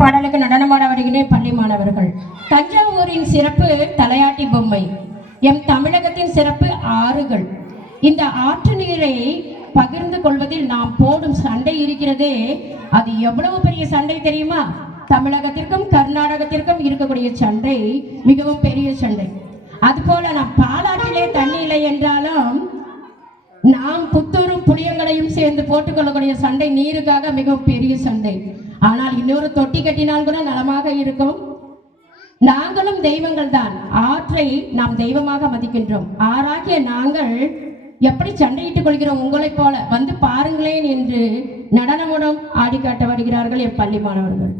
பாடலுக்கு நடனமாட வருகிறேன் பள்ளி மாணவர்கள். தஞ்சாவூரின் சிறப்பு தலையாட்டி பொம்மை. எம் தமிழகத்தின் சிறப்பு ஆறுகள். இந்த ஆற்று நீரை பகிர்ந்து கொள்வதில் நாம் போடும் சண்டை இருக்கிறதே, அது எவ்வளவு பெரிய சண்டை தெரியுமா? தமிழகத்திற்கும் கர்நாடகத்திற்கும் இருக்கக்கூடிய சண்டை மிகவும் பெரிய சண்டை. அதுபோல நாம் பாலாற்றிலே தண்ணி இல்லை என்றாலும் நாம் புத்தூரும் புளியங்களையும் சேர்ந்து போட்டுக்கொள்ளக்கூடிய சண்டை நீருக்காக மிகவும் பெரிய சண்டை. ஆனால் இன்னொரு தொட்டி கட்டினால் கூட நலமாக இருக்கும். நாங்களும் தெய்வங்கள் தான். ஆற்றை நாம் தெய்வமாக மதிக்கின்றோம். ஆறாகிய நாங்கள் எப்படி சண்டையிட்டுக் கொள்கிறோம் உங்களைப் போல. வந்து பாருங்களேன் என்று நடனமுடன் ஆடி காட்ட வருகிறார்கள் என் பள்ளி மாணவர்கள்.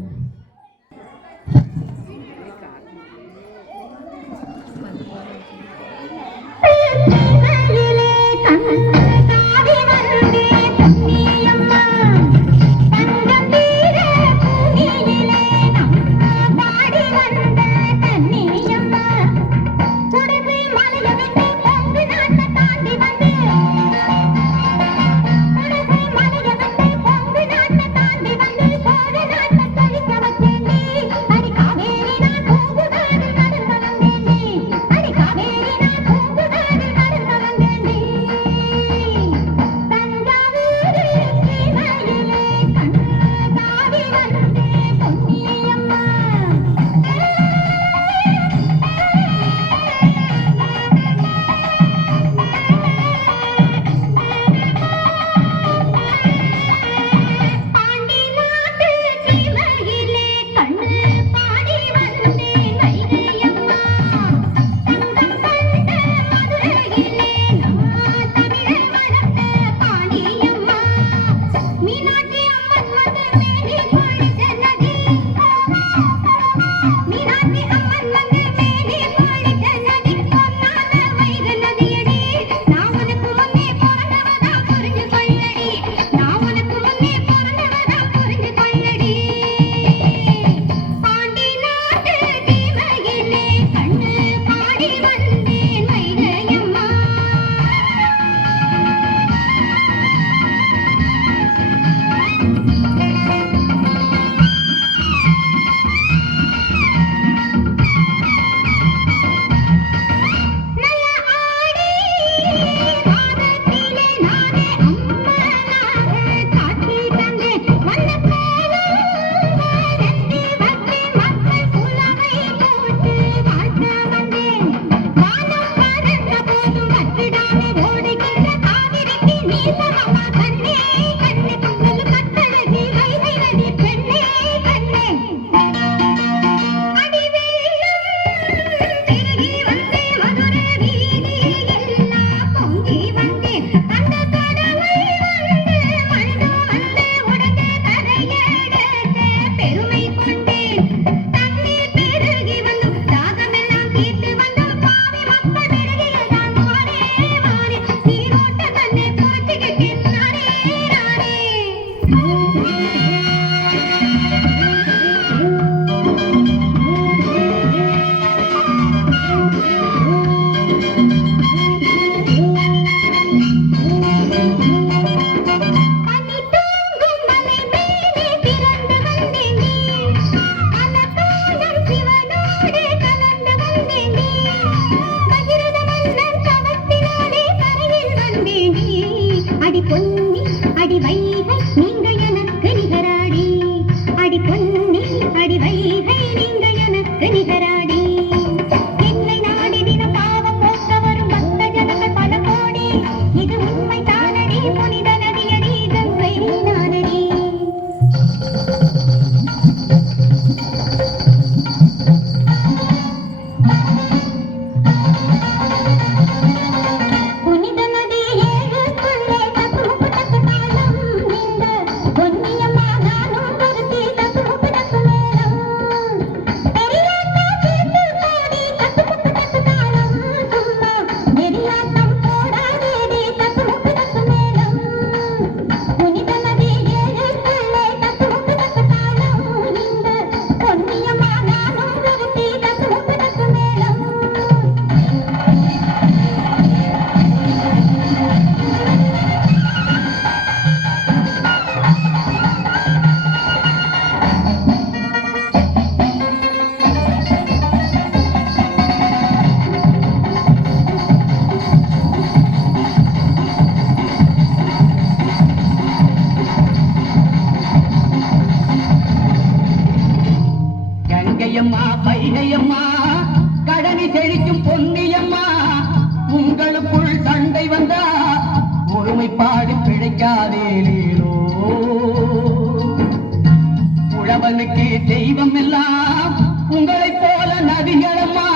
உழவனுக்கு தெய்வம் எல்லாம் உங்களைப் போல நதிகளம்மா.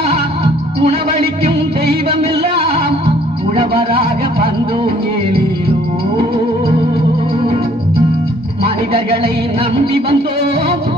உணவளிக்கும் தெய்வம் எல்லாம் உழவராக வந்தோம் ஏலேலோ. மனிதர்களை நம்பி வந்தோம்